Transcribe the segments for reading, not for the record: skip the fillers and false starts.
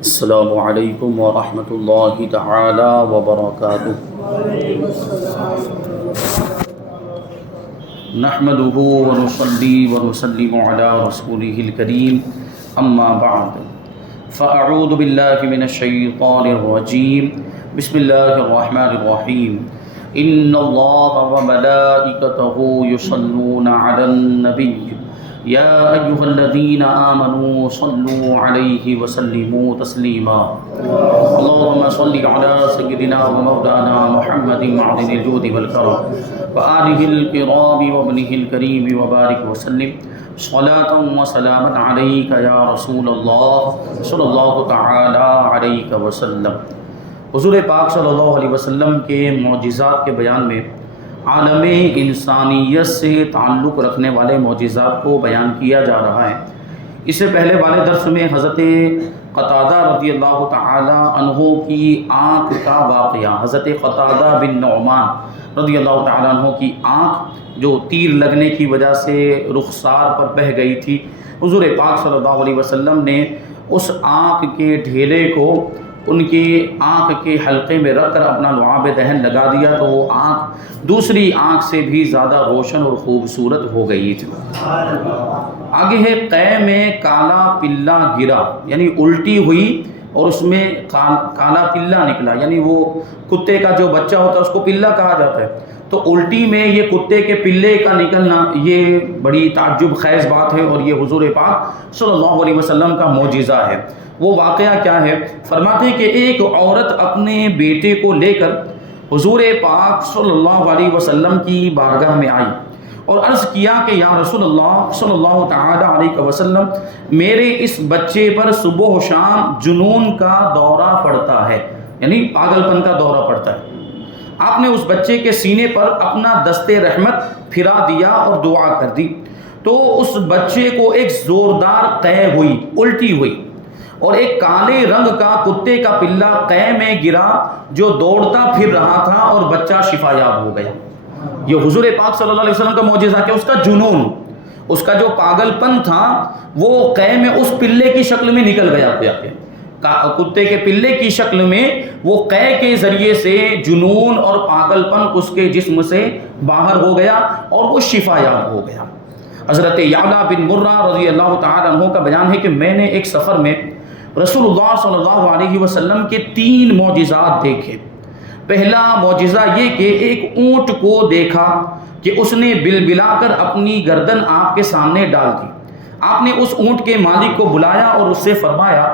السلام علیکم ورحمۃ اللہ تعالی وبرکاتہ۔ نحمده ونصلي ونسلم على رسوله الكريم اما بعد فاعوذ باللہ من الشیطان الرجیم بسم اللہ الرحمن الرحیم ان اللہ وملائکته یصلون علی النبی یا ایہا الذین آمنوا صلوا علیہ وسلموا تسلیما اللہم صل علی سیدنا ومولانا محمد معدن الجود والکرم وآلہ الکرام وابنہ الکریم وبارک وسلم صلاة و سلاما علیک یا رسول اللہ صلی اللہ تعالی علیہ وسلم۔ حضور پاک صلی اللہ علیہ وسلم کے معجزات کے بیان میں عالم انسانیت سے تعلق رکھنے والے معجزات کو بیان کیا جا رہا ہے۔ اس سے پہلے والے درس میں حضرت قتادہ رضی اللہ تعالی عنہ کی آنکھ کا واقعہ، حضرت قتادہ بن نعمان رضی اللہ تعالی عنہ کی آنکھ جو تیر لگنے کی وجہ سے رخسار پر بہہ گئی تھی، حضور پاک صلی اللہ علیہ وسلم نے اس آنکھ کے ڈھیلے کو ان کی آنکھ کے حلقے میں رکھ کر اپنا لعاب دہن لگا دیا تو وہ آنکھ دوسری آنکھ سے بھی زیادہ روشن اور خوبصورت ہو گئی تھی۔ آگے ہے قے میں کالا پلہ گرا، یعنی الٹی ہوئی اور اس میں کالا پلہ نکلا، یعنی وہ کتے کا جو بچہ ہوتا ہے اس کو پلہ کہا جاتا ہے، تو الٹی میں یہ کتے کے پلے کا نکلنا یہ بڑی تعجب خیز بات ہے، اور یہ حضور پاک صلی اللہ علیہ وسلم کا معجزہ ہے۔ وہ واقعہ کیا ہے؟ فرماتے ہیں کہ ایک عورت اپنے بیٹے کو لے کر حضور پاک صلی اللہ علیہ وسلم کی بارگاہ میں آئی اور عرض کیا کہ یا رسول اللہ صلی اللہ تعالی علیہ وسلم، میرے اس بچے پر صبح و شام جنون کا دورہ پڑتا ہے، یعنی پاگل پن کا دورہ پڑتا ہے۔ آپ نے اس بچے کے سینے پر اپنا دست رحمت پھرا دیا اور دعا کر دی تو اس بچے کو ایک زوردار قے ہوئی، الٹی ہوئی، اور ایک کالے رنگ کا کتے کا پلہ قے میں گرا جو دوڑتا پھر رہا تھا اور بچہ شفا یاب ہو گیا۔ یہ حضور پاک صلی اللہ علیہ وسلم کا معجزہ کہ اس کا جنون، اس کا جو پاگل پن تھا وہ قے میں اس پلے کی شکل میں نکل گیا، کتے کے پلے کی شکل میں وہ قے کے ذریعے سے جنون اور پاگل پن اس کے جسم سے باہر ہو گیا اور وہ شفا یاب ہو گیا۔ حضرت یعلا بن مرہ رضی اللہ تعالی عنہ کا بیان ہے کہ میں نے ایک سفر میں رسول اللہ صلی اللہ علیہ وسلم کے 3 معجزات دیکھے۔ پہلا معجزہ یہ کہ ایک اونٹ کو دیکھا کہ اس نے بلبلا کر اپنی گردن آپ کے سامنے ڈال دی۔ آپ نے اس اونٹ کے مالک کو بلایا اور اس سے فرمایا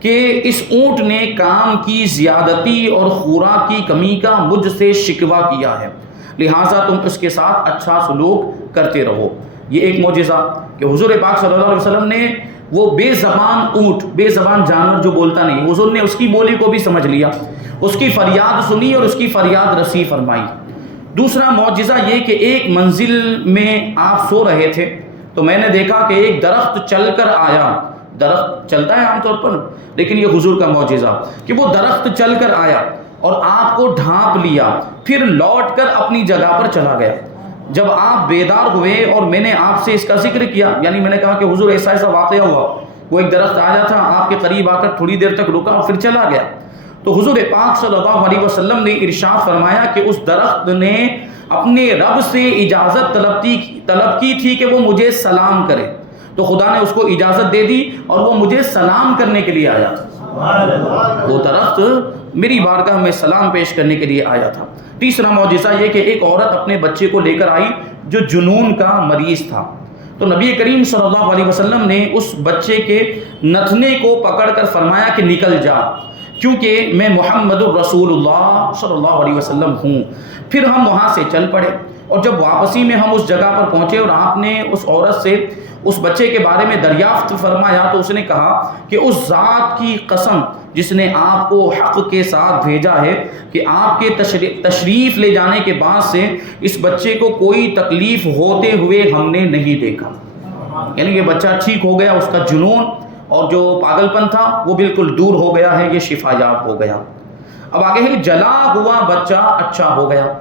کہ اس اونٹ نے کام کی زیادتی اور خوراک کی کمی کا مجھ سے شکوہ کیا ہے، لہٰذا تم اس کے ساتھ اچھا سلوک کرتے رہو۔ یہ ایک معجزہ کہ حضور پاک صلی اللہ علیہ وسلم نے وہ بے زبان اونٹ، بے زبان جانور جو بولتا نہیں، حضور نے اس کی بولی کو بھی سمجھ لیا، اس کی فریاد سنی اور اس کی فریاد رسی فرمائی۔ دوسرا معجزہ یہ کہ ایک منزل میں آپ سو رہے تھے تو میں نے دیکھا کہ ایک درخت چل کر آیا۔ درخت چلتا ہے عام طور پر، لیکن یہ حضور کا معجزہ کہ وہ درخت چل کر آیا اور آپ کو ڈھانپ لیا، پھر لوٹ کر اپنی جگہ پر چلا گیا۔ جب آپ بیدار ہوئے اور میں نے آپ سے اس کا ذکر کیا، یعنی میں نے کہا کہ حضور ایسا ایسا واقعہ ہوا، وہ ایک درخت آیا تھا، آپ کے قریب آ کر تھوڑی دیر تک رکا اور پھر چلا گیا، تو حضور پاک صلی اللہ علیہ وسلم نے ارشاد فرمایا کہ اس درخت نے اپنے رب سے اجازت طلب کی تھی کہ وہ مجھے سلام کرے، تو خدا نے اس کو اجازت دے دی اور وہ مجھے سلام کرنے کے لیے آیا تھا۔ وہ درخت میری بارگاہ میں سلام پیش کرنے کے لیے آیا تھا۔ تیسرا معجزہ یہ کہ ایک عورت اپنے بچے کو لے کر آئی جو جنون کا مریض تھا، تو نبی کریم صلی اللہ علیہ وسلم نے اس بچے کے نتھنے کو پکڑ کر فرمایا کہ نکل جا، کیونکہ میں محمد الرسول اللہ صلی اللہ علیہ وسلم ہوں۔ پھر ہم وہاں سے چل پڑے اور جب واپسی میں ہم اس جگہ پر پہنچے اور آپ نے اس عورت سے اس بچے کے بارے میں دریافت فرمایا تو اس نے کہا کہ اس ذات کی قسم جس نے آپ کو حق کے ساتھ بھیجا ہے کہ آپ کے تشریف لے جانے کے بعد سے اس بچے کو کوئی تکلیف ہوتے ہوئے ہم نے نہیں دیکھا، یعنی یہ بچہ ٹھیک ہو گیا، اس کا جنون اور جو پاگل پن تھا وہ بالکل دور ہو گیا ہے، یہ شفا یاب ہو گیا۔ اب آگے ہے جلا ہوا بچہ اچھا ہو گیا،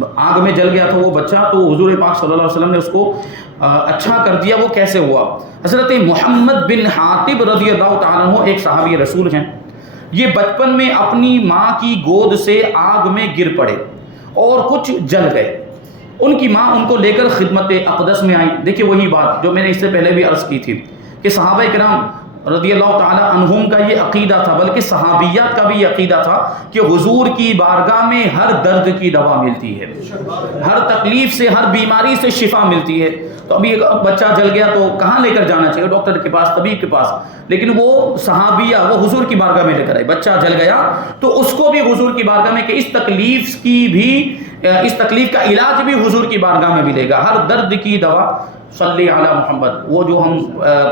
آگ میں جل گیا تھا وہ بچہ، تو حضور پاک صلی اللہ علیہ وسلم نے اس کو اچھا کر دیا وہ کیسے ہوا؟ حضرت محمد بن حاتب رضی اللہ تعالیٰ عنہ ایک صحابی رسول ہیں، یہ بچپن میں اپنی ماں کی گود سے آگ میں گر پڑے اور کچھ جل گئے۔ ان کی ماں ان کو لے کر خدمت اقدس میں آئی۔ دیکھیے وہی بات جو میں نے اس سے پہلے بھی عرض کی تھی کہ صحابہ کرام رضی اللہ تعالیٰ عنہم کا یہ عقیدہ تھا، بلکہ صحابیات کا بھی یہ عقیدہ تھا کہ حضور کی بارگاہ میں ہر درد کی دوا ملتی ہے، ہر تکلیف سے، ہر بیماری سے شفا ملتی ہے۔ تو ابھی بچہ جل گیا تو کہاں لے کر جانا چاہیے؟ ڈاکٹر کے پاس، طبیب کے پاس۔ لیکن وہ صحابیہ وہ حضور کی بارگاہ میں لے کر آئے، بچہ جل گیا تو اس کو بھی حضور کی بارگاہ میں، کہ اس تکلیف کا علاج بھی حضور کی بارگاہ میں ملے گا، ہر درد کی دوا۔ صلی علی محمد، وہ جو ہم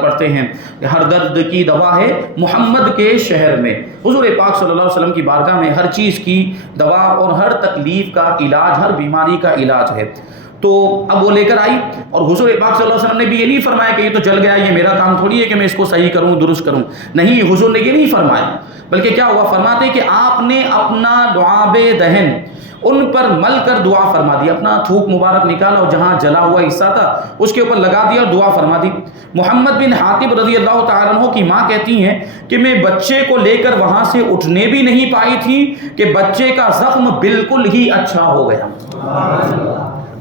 پڑھتے ہیں کہ ہر درد کی دوا ہے محمد کے شہر میں، حضور پاک صلی اللہ علیہ وسلم کی بارگاہ میں ہر چیز کی دوا اور ہر تکلیف کا علاج، ہر بیماری کا علاج ہے۔ تو اب وہ لے کر آئی، اور حضور پاک صلی اللہ علیہ وسلم نے بھی یہ نہیں فرمایا کہ یہ تو جل گیا، یہ میرا کام تھوڑی ہے کہ میں اس کو صحیح کروں، درست کروں۔ نہیں، حضور نے یہ نہیں فرمایا، بلکہ کیا ہوا؟ فرماتے کہ آپ نے اپنا لعاب دہن ان پر مل کر دعا فرما دی، اپنا تھوک مبارک نکالا اور جہاں جلا ہوا حصہ تھا اس کے اوپر لگا دیا اور دعا فرما دی۔ محمد بن حاتب رضی اللہ تعالیٰ عنہ کی ماں کہتی ہیں کہ میں بچے کو لے کر وہاں سے اٹھنے بھی نہیں پائی تھی کہ بچے کا زخم بالکل ہی اچھا ہو گیا،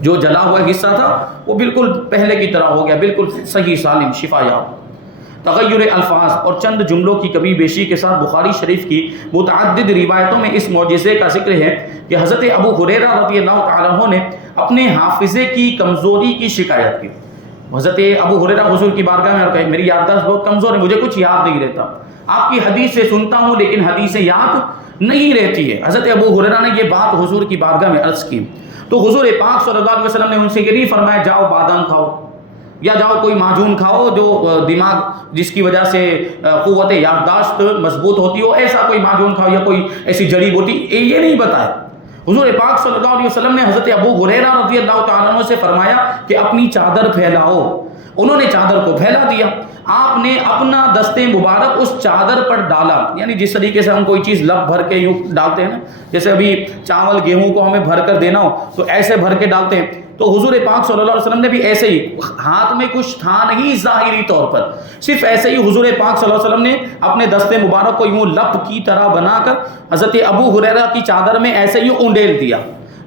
جو جلا ہوا حصہ تھا وہ بالکل پہلے کی طرح ہو گیا، بالکل صحیح سالم شفا یاب۔ تغیر الفاظ اور چند جملوں کی کمی بیشی کے ساتھ بخاری شریف کی متعدد روایتوں میں اس معجزے کا ذکر ہے کہ حضرت ابو ہریرہ رضی اللہ تعالیٰ عنہ نے اپنے حافظے کی کمزوری کی شکایت کی۔ حضرت ابو ہریرہ حضور کی بارگاہ میں اور کہے میری یادداشت بہت کمزور ہے، مجھے کچھ یاد نہیں رہتا، آپ کی حدیث سے سنتا ہوں لیکن حدیثیں یاد نہیں رہتی ہے۔ حضرت ابو ہریرہ نے یہ بات حضور کی بارگاہ میں عرض کی تو حضور پاک صلی اللہ علیہ وسلم نے ان سے یہ نہیں فرمایا جاؤ بادام کھاؤ یا جاؤ کوئی معجون کھاؤ جو دماغ جس کی وجہ سے قوت یادداشت مضبوط ہوتی ہو، ایسا کوئی معجون کھاؤ یا کوئی ایسی جڑی بوٹی، یہ نہیں بتایا۔ حضور پاک صلی اللہ علیہ وسلم نے حضرت ابو ہریرہ رضی اللہ تعالیٰ عنہ سے فرمایا کہ اپنی چادر پھیلاؤ۔ انہوں نے چادر کو پھیلا دیا، آپ نے اپنا دستے مبارک اس چادر پر ڈالا، یعنی جس طریقے سے ہم کوئی چیز لب بھر کے یوں ڈالتے ہیں نا، جیسے ابھی چاول گیہوں کو ہمیں بھر کر دینا ہو تو ایسے بھر کے ڈالتے ہیں، تو حضور پاک صلی اللہ علیہ وسلم نے بھی ایسے ہی، ہاتھ میں کچھ تھا نہیں ظاہری طور پر، صرف ایسے ہی حضور پاک صلی اللہ علیہ وسلم نے اپنے دستے مبارک کو یوں لب کی طرح بنا کر حضرت ابو ہریرہ کی چادر میں ایسے ہی اونڈیل دیا۔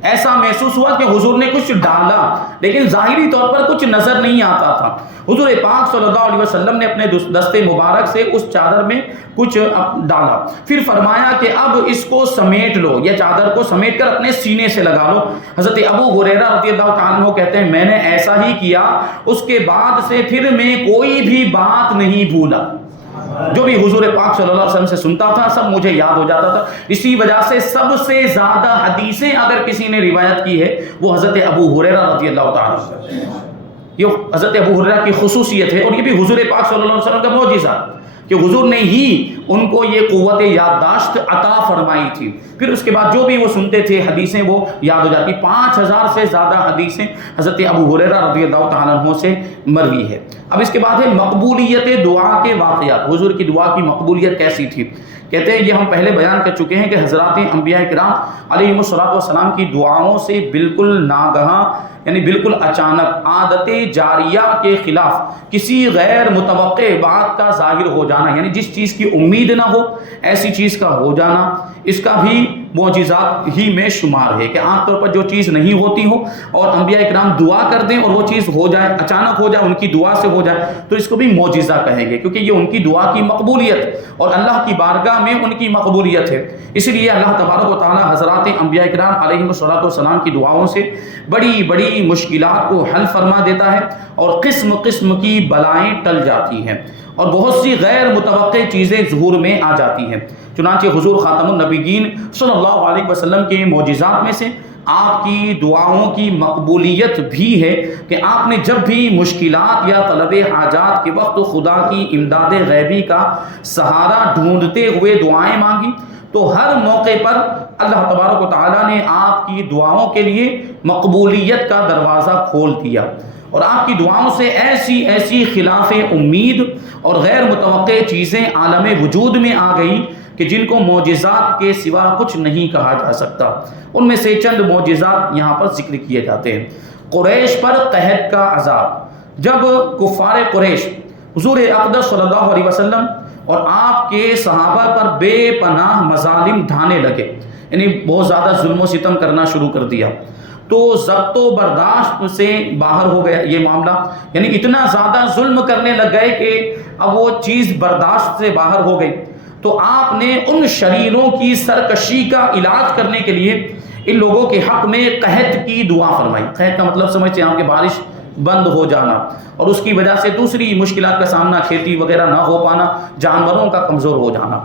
ایسا محسوس ہوا کہ حضور نے کچھ ڈالا لیکن ظاہری طور پر کچھ نظر نہیں آتا تھا۔ حضور پاک صلی اللہ علیہ وسلم نے اپنے دستے مبارک سے اس چادر میں کچھ ڈالا، پھر فرمایا کہ اب اس کو سمیٹ لو، یہ چادر کو سمیٹ کر اپنے سینے سے لگا لو۔ حضرت ابو ہریرہ رضی اللہ تعالیٰ عنہ کہتے ہیں میں نے ایسا ہی کیا، اس کے بعد سے پھر میں کوئی بھی بات نہیں بھولا، جو بھی حضور پاک صلی اللہ علیہ وسلم سے سنتا تھا سب مجھے یاد ہو جاتا تھا۔ اسی وجہ سے سب سے زیادہ حدیثیں اگر کسی نے روایت کی ہے وہ حضرت ابو ہریرہ رضی اللہ تعالیٰ عنہ، یہ حضرت ابو ہریرہ کی خصوصیت ہے، اور یہ بھی حضور پاک صلی اللہ علیہ وسلم کا معجزہ کہ حضور نے ہی ان کو یہ قوت یادداشت عطا فرمائی تھی۔ پھر اس کے بعد جو بھی وہ سنتے تھے حدیثیں وہ یاد ہو جاتی۔ 5000 سے زیادہ حدیثیں حضرت ابو ہریرہ رضی اللہ تعالیٰ عنہ سے مروی ہے۔ اب اس کے بعد ہے مقبولیت دعا کے واقعات، حضور کی دعا کی مقبولیت کیسی تھی؟ کہتے ہیں یہ ہم پہلے بیان کر چکے ہیں کہ حضرات انبیاء کرام علیہم السلام کی دعاؤں سے بالکل ناگہاں، یعنی بالکل اچانک، عادت جاریہ کے خلاف کسی غیر متوقع بات کا ظاہر ہو جانا، یعنی جس چیز کی امید نہ ہو ایسی چیز کا ہو جانا، اس کا بھی معجزات ہی میں شمار ہے کہ عام طور پر جو چیز نہیں ہوتی ہو اور انبیاء کرام دعا کر دیں اور وہ چیز ہو جائے، اچانک ہو جائے، ان کی دعا سے ہو جائے، تو اس کو بھی معجزہ کہیں گے، کیونکہ یہ ان کی دعا کی مقبولیت اور اللہ کی بارگاہ میں ان کی مقبولیت ہے۔ اسی لیے اللہ تبارک و تعالی حضرات انبیاء کرام علیہم السلام کی دعاؤں سے بڑی بڑی مشکلات کو حل فرما دیتا ہے اور قسم قسم کی بلائیں ٹل جاتی ہیں اور بہت سی غیر متوقع چیزیں ظہور میں آ جاتی ہیں۔ چنانچہ حضور خاتم النبیین صلی اللہ علیہ وسلم کے معجزات میں سے آپ کی دعاؤں کی مقبولیت بھی ہے کہ آپ نے جب بھی مشکلات یا طلب حاجات کے وقت خدا کی امداد غیبی کا سہارا ڈھونڈتے ہوئے دعائیں مانگی تو ہر موقع پر اللہ تبارک و تعالیٰ نے آپ کی دعاؤں کے لیے مقبولیت کا دروازہ کھول دیا اور آپ کی دعاؤں سے ایسی ایسی خلاف امید اور غیر متوقع چیزیں عالم وجود میں آ گئی کہ جن کو معجزات کے سوا کچھ نہیں کہا جا سکتا۔ ان میں سے چند معجزات یہاں پر ذکر کیے جاتے ہیں۔ قریش پر قحط کا عذاب، جب کفار قریش حضور اقدس صلی اللہ علیہ وسلم اور آپ کے صحابہ پر بے پناہ مظالم ڈھانے لگے، یعنی بہت زیادہ ظلم و ستم کرنا شروع کر دیا، تو ضبط و برداشت سے باہر ہو گیا یہ معاملہ، یعنی اتنا زیادہ ظلم کرنے لگ گئے کہ اب وہ چیز برداشت سے باہر ہو گئی، تو آپ نے ان شریروں کی سرکشی کا علاج کرنے کے لیے ان لوگوں کے حق میں قحط کی دعا فرمائی۔ قحط کا مطلب سمجھتے ہیں آپ کہ بارش بند ہو جانا، اور اس کی وجہ سے دوسری مشکلات کا سامنا، کھیتی وغیرہ نہ ہو پانا، جانوروں کا کمزور ہو جانا۔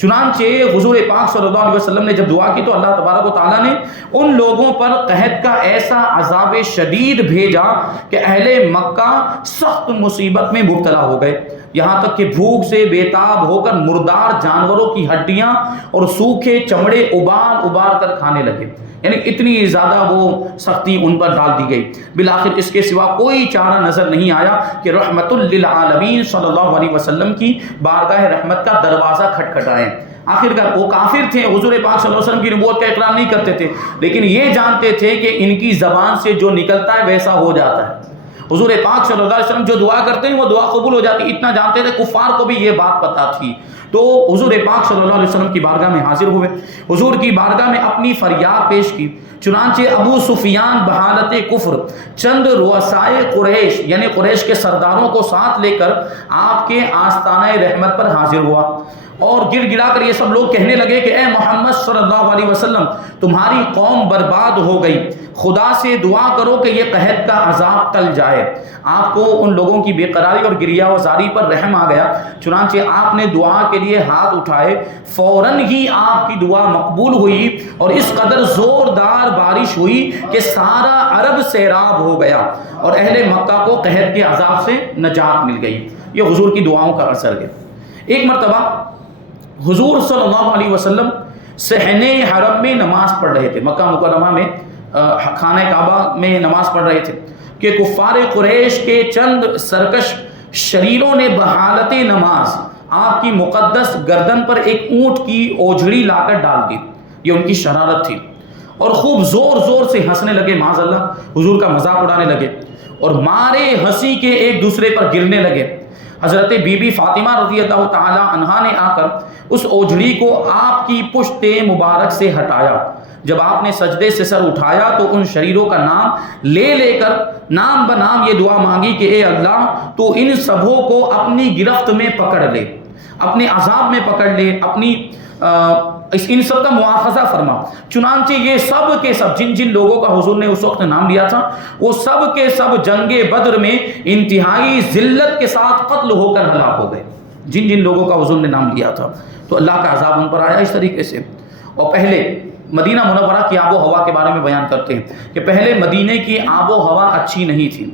چنانچہ حضور پاک صلی اللہ علیہ وسلم نے جب دعا کی تو اللہ تبارک و تعالیٰ نے ان لوگوں پر قحط کا ایسا عذاب شدید بھیجا کہ اہل مکہ سخت مصیبت میں مبتلا ہو گئے، یہاں تک کہ بھوک سے بےتاب ہو کر مردار جانوروں کی ہڈیاں اور سوکھے چمڑے ابال کر کھانے لگے، یعنی اتنی زیادہ وہ سختی ان پر ڈال دی گئی۔ بالآخر اس کے سوا کوئی چارہ نظر نہیں آیا کہ رحمت للعالمین صلی اللہ علیہ وسلم کی بارگاہ رحمت کا دروازہ کھٹکھٹائیں۔ آخرکار وہ کافر تھے، حضور پاک صلی اللہ علیہ وسلم کی نبوت کا اقرار نہیں کرتے تھے، لیکن یہ جانتے تھے کہ ان کی زبان سے جو نکلتا ہے ویسا ہو جاتا ہے۔ حضور پاک صلی اللہ علیہ وسلم جو دعا کرتے ہیں وہ دعا قبول ہو جاتی، اتنا جانتے تھے، کفار کو بھی یہ بات پتہ تھی۔ تو حضور پاک صلی اللہ علیہ وسلم کی بارگاہ میں حاضر ہوئے، حضور کی بارگاہ میں اپنی فریاد پیش کی۔ چنانچہ ابو سفیان بحالت کفر چند رؤسائے قریش یعنی قریش کے سرداروں کو ساتھ لے کر آپ کے آستانہ رحمت پر حاضر ہوا، اور گڑ گڑا کر یہ سب لوگ کہنے لگے کہ اے محمد صلی اللہ علیہ وسلم، تمہاری قوم برباد ہو گئی، خدا سے دعا کرو کہ یہ قحط کا عذاب ٹل جائے۔ آپ کو ان لوگوں کی بے قراری اور گریہ وزاری پر رحم آ گیا، چنانچہ آپ نے دعا کے لیے ہاتھ اٹھائے، فوراً ہی آپ کی دعا مقبول ہوئی اور اس قدر زوردار بارش ہوئی کہ سارا عرب سیراب ہو گیا اور اہل مکہ کو قحط کے عذاب سے نجات مل گئی۔ یہ حضور کی دعاؤں کا اثر ہے۔ ایک مرتبہ حضور صلی اللہ علیہ وسلم صحن حرم میں نماز پڑھ رہے تھے، مکہ مکرمہ میں خانہ کعبہ میں نماز پڑھ رہے تھے کہ کفار قریش کے چند سرکش شریروں نے بحالت نماز آپ کی مقدس گردن پر ایک اونٹ کی اوجھڑی لا کر ڈال دی۔ یہ ان کی شرارت تھی، اور خوب زور زور سے ہنسنے لگے، معاذ اللہ حضور کا مذاق اڑانے لگے، اور مارے ہنسی کے ایک دوسرے پر گرنے لگے۔ حضرت بی بی فاطمہ رضی اللہ تعالی عنہا نے آ کر اس اوجھڑی کو آپ کی پشت مبارک سے ہٹایا۔ جب آپ نے سجدے سے سر اٹھایا تو ان شریروں کا نام لے کر نام بنام یہ دعا مانگی کہ اے اللہ تو ان سبوں کو اپنی گرفت میں پکڑ لے، اپنے عذاب میں پکڑ لے، اپنی ان سب کا مواخذہ فرما۔ چنانچہ یہ سب کے سب جن لوگوں کا حضور نے اس وقت نام لیا تھا، وہ سب کے سب جنگ بدر میں انتہائی ذلت کے ساتھ قتل ہو کر ہلاک ہو گئے، جن لوگوں کا حضور نے نام لیا تھا۔ تو اللہ کا عذاب ان پر آیا اس طریقے سے۔ اور پہلے مدینہ منورہ کی آب و ہوا کے بارے میں بیان کرتے ہیں کہ پہلے مدینے کی آب و ہوا اچھی نہیں تھی،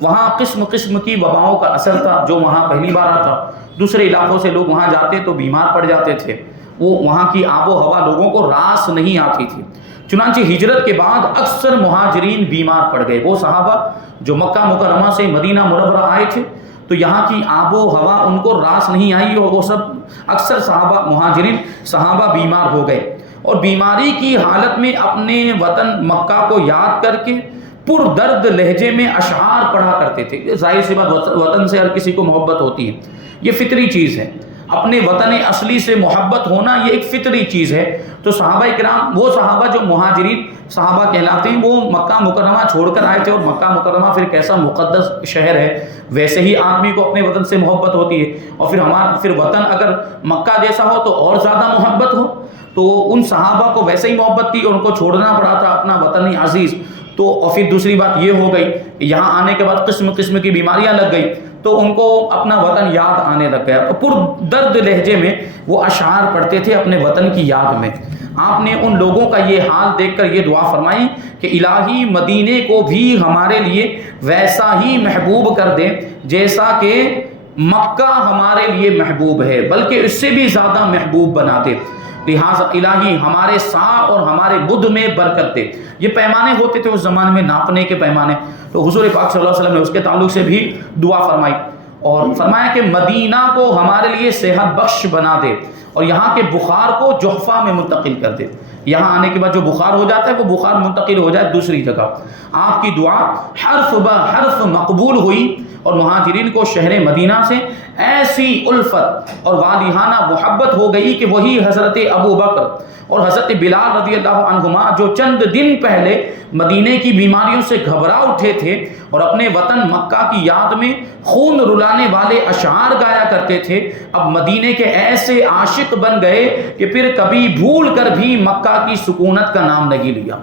وہاں قسم قسم کی وباؤں کا اثر تھا۔ جو وہاں پہلی بار آتا، دوسرے علاقوں سے لوگ وہاں جاتے تو بیمار پڑ جاتے تھے، وہاں کی آب و ہوا لوگوں کو راس نہیں آتی تھی۔ چنانچہ ہجرت کے بعد اکثر مہاجرین بیمار پڑ گئے۔ وہ صحابہ جو مکہ مکرمہ سے مدینہ منورہ آئے تھے تو یہاں کی آب و ہوا ان کو راس نہیں آئی، اور وہ سب اکثر صحابہ بیمار ہو گئے، اور بیماری کی حالت میں اپنے وطن مکہ کو یاد کر کے پر درد لہجے میں اشعار پڑھا کرتے تھے۔ ظاہر سی بات، وطن سے ہر کسی کو محبت ہوتی ہے، یہ فطری چیز ہے، اپنے وطن اصلی سے محبت ہونا یہ ایک فطری چیز ہے۔ تو صحابہ کرام، وہ صحابہ جو مہاجرین صحابہ کہلاتے ہیں، وہ مکہ مکرمہ چھوڑ کر آئے تھے، اور مکہ مکرمہ پھر کیسا مقدس شہر ہے، ویسے ہی آدمی کو اپنے وطن سے محبت ہوتی ہے، اور پھر وطن اگر مکہ جیسا ہو تو اور زیادہ محبت ہو۔ تو ان صحابہ کو ویسے ہی محبت تھی، اور ان کو چھوڑنا پڑا تھا اپنا وطن عزیز۔ تو اور پھر دوسری بات یہ ہو گئی کہ یہاں آنے کے بعد قسم قسم کی بیماریاں لگ گئی، تو ان کو اپنا وطن یاد آنے لگ گیا، اور پر درد لہجے میں وہ اشعار پڑھتے تھے اپنے وطن کی یاد میں۔ آپ نے ان لوگوں کا یہ حال دیکھ کر یہ دعا فرمائی کہ الہی مدینے کو بھی ہمارے لیے ویسا ہی محبوب کر دے جیسا کہ مکہ ہمارے لیے محبوب ہے، بلکہ اس سے بھی زیادہ محبوب بنا دے۔ لہٰذا الہی ہمارے سا اور ہمارے بدھ میں برکت دے۔ یہ پیمانے ہوتے تھے اس زمانے میں، ناپنے کے پیمانے، تو حضور پاک صلی اللہ علیہ وسلم نے اس کے تعلق سے بھی دعا فرمائی، اور فرمایا کہ مدینہ کو ہمارے لیے صحت بخش بنا دے، اور یہاں کے بخار کو جحفہ میں منتقل کر دے۔ یہاں آنے کے بعد جو بخار ہو جاتا ہے وہ بخار منتقل ہو جائے دوسری جگہ۔ آپ کی دعا حرف بہ حرف مقبول ہوئی، اور مہاجرین کو شہر مدینہ سے ایسی الفت اور والہانہ محبت ہو گئی کہ وہی حضرت ابو بکر اور حضرت بلال رضی اللہ عنہما جو چند دن پہلے مدینے کی بیماریوں سے گھبرا اٹھے تھے اور اپنے وطن مکہ کی یاد میں خون رلانے والے اشعار گایا کرتے تھے، اب مدینے کے ایسے عاشق بن گئے کہ پھر کبھی بھول کر بھی مکہ کی سکونت کا نام نہیں لیا۔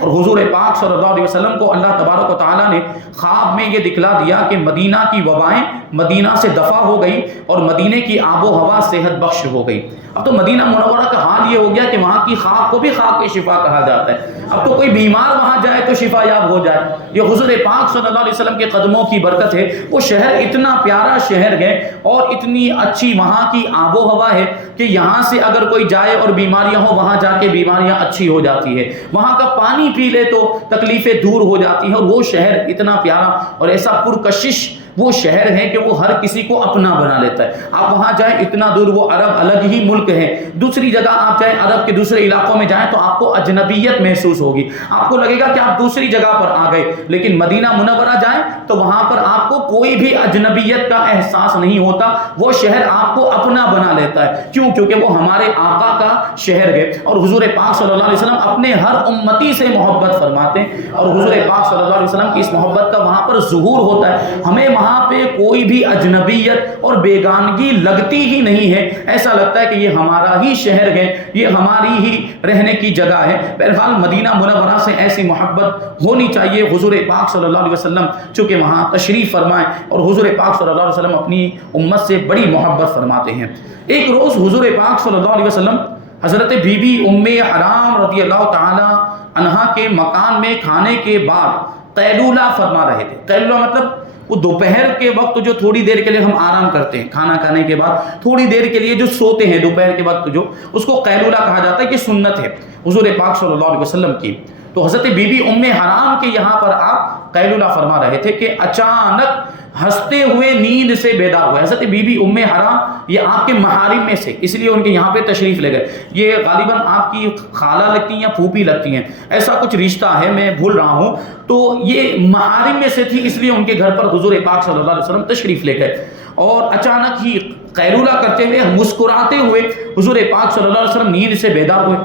اور حضور پاک صلی اللہ علیہ وسلم کو اللہ تبارک و تعالیٰ نے خواب میں یہ دکھلا دیا کہ مدینہ کی وبائیں مدینہ سے دفع ہو گئی اور مدینے کی آب و ہوا صحت بخش ہو گئی۔ اب تو مدینہ منورہ کا حال یہ ہو گیا کہ وہاں کی خاک کو بھی خاک شفا کہا جاتا ہے، اب تو کوئی بیمار وہاں جائے تو شفا یاب ہو جائے۔ یہ حضور پاک صلی اللہ علیہ وسلم کے قدموں کی برکت ہے۔ وہ شہر اتنا پیارا شہر ہے اور اتنی اچھی وہاں کی آب و ہوا ہے کہ یہاں سے اگر کوئی جائے اور بیماریاں ہوں وہاں جا کے بیماریاں اچھی ہو جاتی ہے، وہاں کا پانی پی لے تو تکلیفیں دور ہو جاتی ہیں۔ اور وہ شہر اتنا پیارا اور ایسا پرکشش وہ شہر ہے کہ وہ ہر کسی کو اپنا بنا لیتا ہے۔ آپ وہاں جائیں اتنا دور، وہ عرب الگ ہی ملک ہے، دوسری جگہ آپ جائیں عرب کے دوسرے علاقوں میں جائیں تو آپ کو اجنبیت محسوس ہوگی، آپ کو لگے گا کہ آپ دوسری جگہ پر آ گئے۔ لیکن مدینہ منورہ جائیں تو وہاں پر آپ کو کوئی بھی اجنبیت کا احساس نہیں ہوتا، وہ شہر آپ کو اپنا بنا لیتا ہے۔ کیوں؟ کیونکہ وہ ہمارے آقا کا شہر ہے اور حضور پاک صلی اللہ علیہ وسلم اپنے ہر امتی سے محبت فرماتے ہیں اور حضور پاک صلی اللہ علیہ وسلم کی اس محبت کا وہاں پر ظہور ہوتا ہے۔ ہمیں وہاں پہ کوئی بھی اجنبیت اور بیگانگی لگتی ہی نہیں ہے، ایسا لگتا ہے کہ یہ ہمارا ہی شہر ہے، یہ ہماری ہی رہنے کی جگہ ہے۔ بہرحال مدینہ منورہ سے ایسی محبت ہونی چاہیے۔ حضور پاک صلی اللہ علیہ وسلم چونکہ وہاں تشریف فرمائے اور حضور پاک صلی اللہ علیہ وسلم اپنی امت سے بڑی محبت فرماتے ہیں۔ ایک روز حضور پاک صلی اللہ علیہ وسلم حضرت بی بی ام حرام رضی اللہ تعالی عنہا کے مکان میں کھانے کے بعد قیلولہ فرما رہے تھے۔ قیلولہ مطلب وہ دوپہر کے وقت جو تھوڑی دیر کے لیے ہم آرام کرتے ہیں، کھانا کھانے کے بعد تھوڑی دیر کے لیے جو سوتے ہیں دوپہر کے وقت، جو اس کو قیلولہ کہا جاتا ہے کہ سنت ہے حضور پاک صلی اللہ علیہ وسلم کی۔ تو حضرت بی بی ام حرام کے یہاں پر آپ قیلولہ فرما رہے تھے کہ اچانک ہنستے ہوئے نیند سے بیدار ہوئے۔ حضرت بی بی ام حرام یہ آپ کے محارم میں سے، اس لیے ان کے یہاں پہ تشریف لے گئے۔ یہ غالباً آپ کی خالہ لگتی ہیں یا پھوپھی لگتی ہیں، ایسا کچھ رشتہ ہے، میں بھول رہا ہوں۔ تو یہ محارم میں سے تھی، اس لیے ان کے گھر پر حضور پاک صلی اللہ علیہ وسلم تشریف لے گئے اور اچانک ہی قیلولہ کرتے ہوئے مسکراتے ہوئے حضور پاک صلی اللہ علیہ وسلم نیند سے بیدار ہوئے۔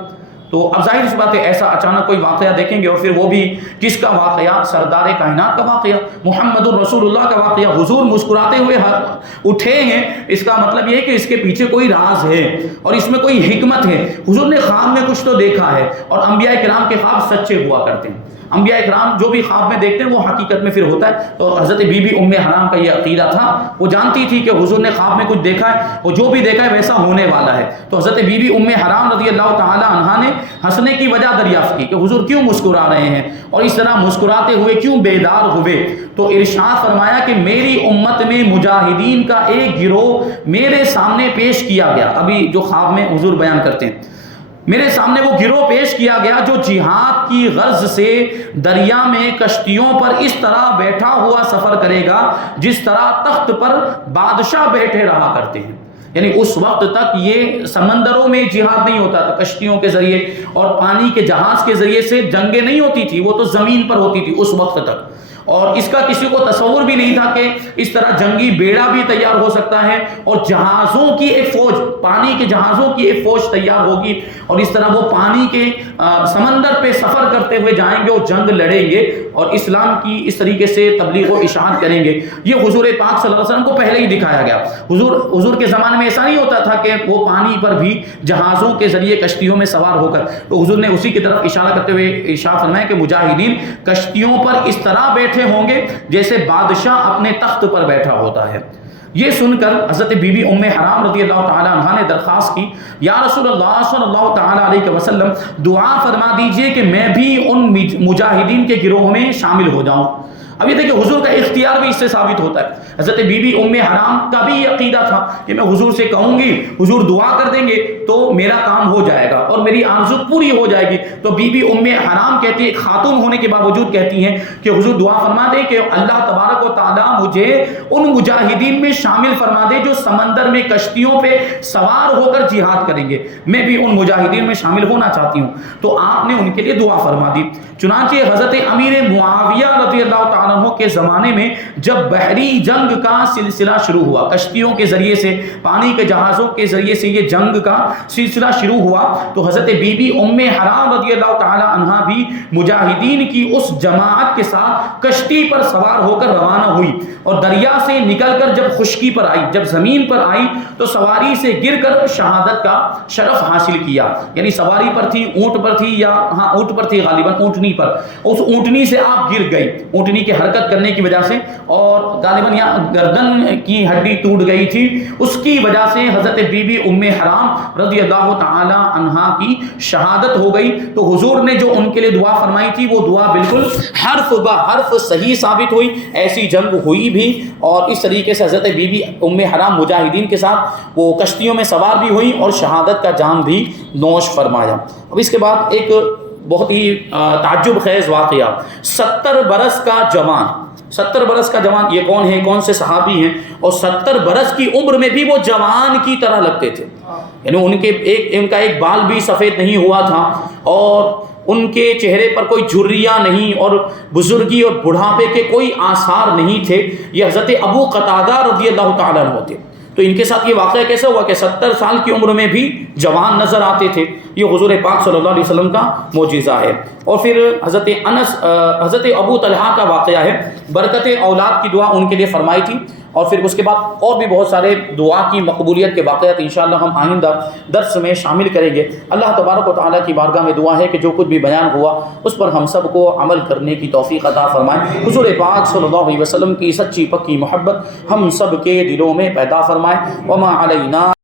تو اب ظاہر سی بات ہے ایسا اچانک کوئی واقعہ دیکھیں گے اور پھر وہ بھی کس کا واقعہ؟ سردار کائنات کا واقعہ، محمد الرسول اللہ کا واقعہ۔ حضور مسکراتے ہوئے اٹھے ہیں، اس کا مطلب یہ ہے کہ اس کے پیچھے کوئی راز ہے اور اس میں کوئی حکمت ہے۔ حضور نے خواب میں کچھ تو دیکھا ہے اور انبیاء کرام کے خواب سچے ہوا کرتے ہیں۔ انبیاء کرام جو بھی خواب میں دیکھتے ہیں وہ حقیقت میں پھر ہوتا ہے۔ تو حضرت بی بی ام حرام کا یہ عقیدہ تھا، وہ جانتی تھی کہ حضور نے خواب میں کچھ دیکھا ہے اور جو بھی دیکھا ہے ویسا ہونے والا ہے۔ تو حضرت بی بی ام حرام رضی اللہ تعالی عنہا نے ہنسنے کی وجہ دریافت کی کہ حضور کیوں مسکرا رہے ہیں اور اس طرح مسکراتے ہوئے کیوں بیدار ہوئے۔ تو ارشاد فرمایا کہ میری امت میں مجاہدین کا ایک گروہ میرے سامنے پیش کیا گیا، ابھی جو خواب میں حضور بیان کرتے ہیں، میرے سامنے وہ گروہ پیش کیا گیا جو جہاد کی غرض سے دریا میں کشتیوں پر اس طرح بیٹھا ہوا سفر کرے گا جس طرح تخت پر بادشاہ بیٹھے رہا کرتے ہیں۔ یعنی اس وقت تک یہ سمندروں میں جہاد نہیں ہوتا تھا، کشتیوں کے ذریعے اور پانی کے جہاز کے ذریعے سے جنگیں نہیں ہوتی تھی، وہ تو زمین پر ہوتی تھی اس وقت تک۔ اور اس کا کسی کو تصور بھی نہیں تھا کہ اس طرح جنگی بیڑا بھی تیار ہو سکتا ہے اور جہازوں کی ایک فوج، پانی کے جہازوں کی ایک فوج تیار ہوگی اور اس طرح وہ پانی کے سمندر پہ سفر کرتے ہوئے جائیں گے اور جنگ لڑیں گے اور اسلام کی اس طریقے سے تبلیغ و اشاعت کریں گے۔ یہ حضور پاک صلی اللہ علیہ وسلم کو پہلے ہی دکھایا گیا۔ حضور کے زمانے میں ایسا نہیں ہوتا تھا کہ وہ پانی پر بھی جہازوں کے ذریعے کشتیوں میں سوار ہو کر، تو حضور نے اسی کی طرف اشارہ کرتے ہوئے ارشاد فرمایا کہ مجاہدین کشتیوں پر اس طرح بیٹھے ہوں گے جیسے بادشاہ اپنے تخت پر بیٹھا ہوتا ہے۔ یہ سن کر حضرت بی بی ام حرام رضی اللہ تعالی عنہا نے درخواست کی، یا رسول اللہ صلی اللہ تعالی علیہ وسلم دعا فرما دیجئے کہ میں بھی ان مجاہدین کے گروہ میں شامل ہو جاؤں۔ اب یہ دیکھیں حضور کا اختیار بھی اس سے ثابت ہوتا ہے۔ حضرت بی بی ام حرام کا بھی یہ عقیدہ تھا کہ میں حضور سے کہوں گی، حضور دعا کر دیں گے تو میرا کام ہو جائے گا اور میری آرزو پوری ہو جائے گی۔ تو بی بی ام حرام کہتی ہے، خاتون ہونے کے باوجود کہتی ہیں کہ حضور دعا فرما دے کہ اللہ تبارک و تعالیٰ مجھے ان مجاہدین میں شامل فرما دے جو سمندر میں کشتیوں پہ سوار ہو کر جہاد کریں گے، میں بھی ان مجاہدین میں شامل ہونا چاہتی ہوں۔ تو آپ نے ان کے لیے دعا فرما دی۔ چنانچہ حضرت امیر معاویہ رضی اللہ تعالیٰ تعالیٰ عنہ کے زمانے میں جب بحری جنگ کا سلسلہ شروع ہوا، کشتیوں کے ذریعے سے، پانی کے جہازوں کے ذریعے سے یہ جنگ کا سلسلہ شروع ہوا، تو حضرت بی بی ام حرام رضی اللہ تعالیٰ عنہ بھی مجاہدین کی اس جماعت کے ساتھ کشتی پر سوار ہو کر روانہ ہوئی، اور دریا سے نکل کر جب خشکی پر آئی، جب زمین پر آئی تو سواری سے گر کر شہادت کا شرف حاصل کیا. یعنی سواری پر تھی، اونٹ پر تھی، یا ہاں اونٹ پر تھی غالباً، اونٹنی پر، اس اونٹنی سے آپ گر گئی اونٹنی کی حرکت کرنے کی وجہ سے، اور غالباً یہاں گردن کی ہڈی ٹوٹ گئی تھی، اس کی وجہ سے حضرت بی بی ام حرام رضی اللہ تعالی عنہا کی شہادت ہو گئی. تو حضور نے جو ان کے لیے دعا فرمائی تھی وہ دعا بالکل حرف بہ حرف صحیح ثابت ہوئی. ایسی جنگ ہوئی بھی، اور اس طریقے سے حضرت بی بی ام حرام مجاہدین کے ساتھ وہ کشتیوں میں سوار بھی ہوئی اور شہادت کا جام بھی نوش فرمایا. اب اس کے بعد ایک بہت ہی تعجب خیز واقعہ، 70 برس کا جوان، 70 برس کا جوان، یہ کون ہے، کون سے صحابی ہیں، اور 70 برس کی عمر میں بھی وہ جوان کی طرح لگتے تھے. یعنی ان کا ایک بال بھی سفید نہیں ہوا تھا، اور ان کے چہرے پر کوئی جھریاں نہیں، اور بزرگی اور بڑھاپے کے کوئی آثار نہیں تھے. یہ حضرت ابو قتادہ رضی اللہ تعالیٰ عنہ تھے. تو ان کے ساتھ یہ واقعہ کیسا ہوا کہ 70 سال کی عمر میں بھی جوان نظر آتے تھے؟ یہ حضور پاک صلی اللہ علیہ وسلم کا معجزہ ہے. اور پھر حضرت ابو طلحہ کا واقعہ ہے، برکت اولاد کی دعا ان کے لیے فرمائی تھی. اور پھر اس کے بعد اور بھی بہت سارے دعا کی مقبولیت کے واقعات انشاءاللہ ہم آئندہ درس میں شامل کریں گے. اللہ تبارک و تعالیٰ کی بارگاہ میں دعا ہے کہ جو کچھ بھی بیان ہوا اس پر ہم سب کو عمل کرنے کی توفیق عطا فرمائے. حضور پاک صلی اللہ علیہ وسلم کی سچی پکی محبت ہم سب کے دلوں میں پیدا فرمائے. وما علینا